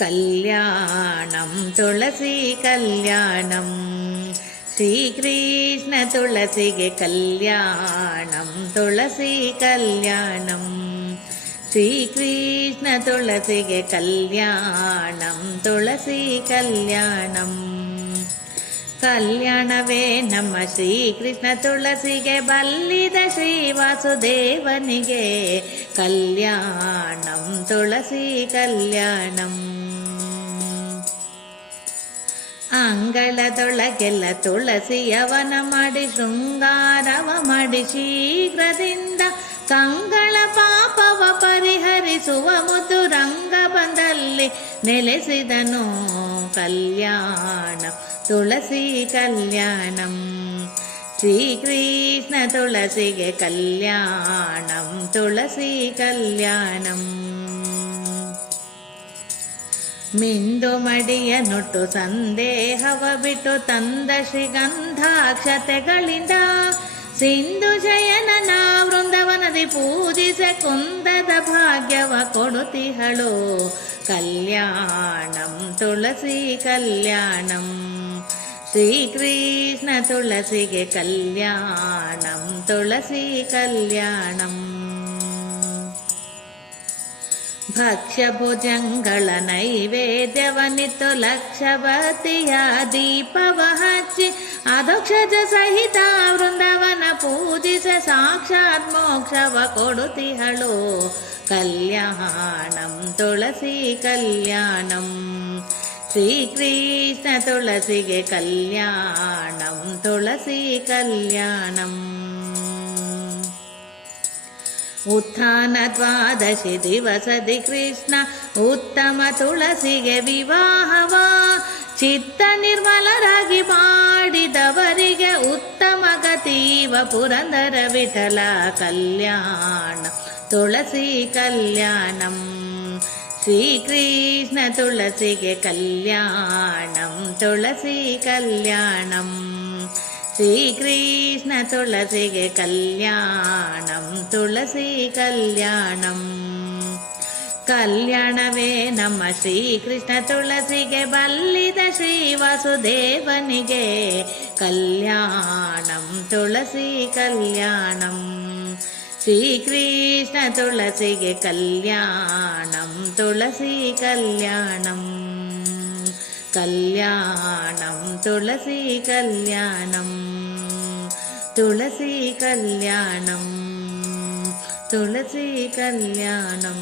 कल्याणं तुलसी कल्याणं श्रीकृष्ण तुलसिगे कल्याणं तुलसी कल्याणं श्रीकृष्ण तुलसिगे कल्याणं तुलसी कल्याणं कल्याणवे ನಮ್ಮ ಶ್ರೀಕೃಷ್ಣ ತುಳಸಿಗೆ ಬಲ್ಲಿದ ಶ್ರೀ ವಾಸುದೇವನಿಗೆ ಕಲ್ಯಾಣಂ ತುಳಸಿ ಕಲ್ಯಾಣಂ ಅಂಗಳದೊಳಗೆಲ್ಲ ತುಳಸಿಯವನ ಮಾಡಿ ಶೃಂಗಾರವ ಮಾಡಿ ಶೀಘ್ರದಿಂದ ಕಂಗಳ ಪಾಪವ ಪರಿಹರಿಸುವ ಮುದ್ದು ರಂಗ ಬಂದಲ್ಲಿ ನೆಲೆಸಿದನು ಕಲ್ಯಾಣ ತುಳಸಿ ಕಲ್ಯಾಣಂ ಶ್ರೀಕೃಷ್ಣ ತುಳಸಿಗೆ ಕಲ್ಯಾಣಂ ತುಳಸಿ ಕಲ್ಯಾಣಂ ಮಿಂದು ಮಡಿಯ ನುಟ್ಟು ಸಂದೇಹವ ಬಿಟ್ಟು ತಂದ ಶ್ರೀಗಂಧಾಕ್ಷತೆಗಳಿಂದ ಸಿಂಧು ಜಯನನ ವೃಂದವನದಿ ಪೂಜಿಸೆ ಕುಂದದ ಭಾಗ್ಯವ ಕೊಡುತ್ತಿಹಳು ಕಲ್ಯಾಣಂ ತುಳಸಿ ಕಲ್ಯಾಣಂ ಶ್ರೀಕೃಷ್ಣ ತುಳಸಿಗೆ ಕಲ್ಯಾಣಂ ತುಳಸಿ ಕಲ್ಯಾಣಂ ಭಕ್ಷ್ಯ ಭುಜಂಗಳ ನೈವೇದ್ಯವನಿತ್ತು ಲಕ್ಷವತಿಯ ದೀಪವ ಹಚ್ಚಿ ಅಧೋಕ್ಷಜ ಸಹಿತ ವೃಂದವನ ಪೂಜಿಸ ಸಾಕ್ಷಾತ್ ಮೋಕ್ಷವ ಕೊಡುತ್ತಿಹಳು ಕಲ್ಯಾಣಂ ತುಳಸಿ ಕಲ್ಯಾಣಂ ಶ್ರೀಕೃಷ್ಣ ತುಳಸಿಗೆ ಕಲ್ಯಾಣಂ ತುಳಸಿ ಕಲ್ಯಾಣಂ ಉತ್ಥಾನ ದ್ವಾದಶಿ ದಿವಸದಿ ಕೃಷ್ಣ ಉತ್ತಮ ತುಳಸಿಗೆ ವಿವಾಹವ ಚಿತ್ತ ನಿರ್ಮಲರಾಗಿ ಮಾಡಿದವರಿಗೆ ಉತ್ತಮ ಗತೀವ ಪುರಂದರ ವಿಠಲ ಕಲ್ಯಾಣ ತುಳಸಿ ಕಲ್ಯಾಣಂ ಶ್ರೀಕೃಷ್ಣ ತುಳಸಿಗೆ ಕಲ್ಯಾಣಂ ತುಳಸಿ ಕಲ್ಯಾಣಂ ಶ್ರೀಕೃಷ್ಣ ತುಳಸಿಗೆ ಕಲ್ಯಾಣಂ ತುಳಸಿ ಕಲ್ಯಾಣಂ ಕಲ್ಯಾಣವೇ ನಮ್ಮ ಶ್ರೀಕೃಷ್ಣ ತುಳಸಿಗೆ ಬಲ್ಲಿದ ಶ್ರೀ ವಾಸುದೇವನಿಗೆ ಕಲ್ಯಾಣಂ ತುಳಸಿ ಕಲ್ಯಾಣಂ ಶ್ರೀಕೃಷ್ಣ ತುಳಸಿಗೆ ಕಲ್ಯಾಣಂ ತುಳಸಿ ಕಲ್ಯಾಣಂ ಕಲ್ಯಾಣಂ ತುಳಸಿ ಕಲ್ಯಾಣಂ ತುಳಸಿ ಕಲ್ಯಾಣಂ ತುಳಸಿ ಕಲ್ಯಾಣಂ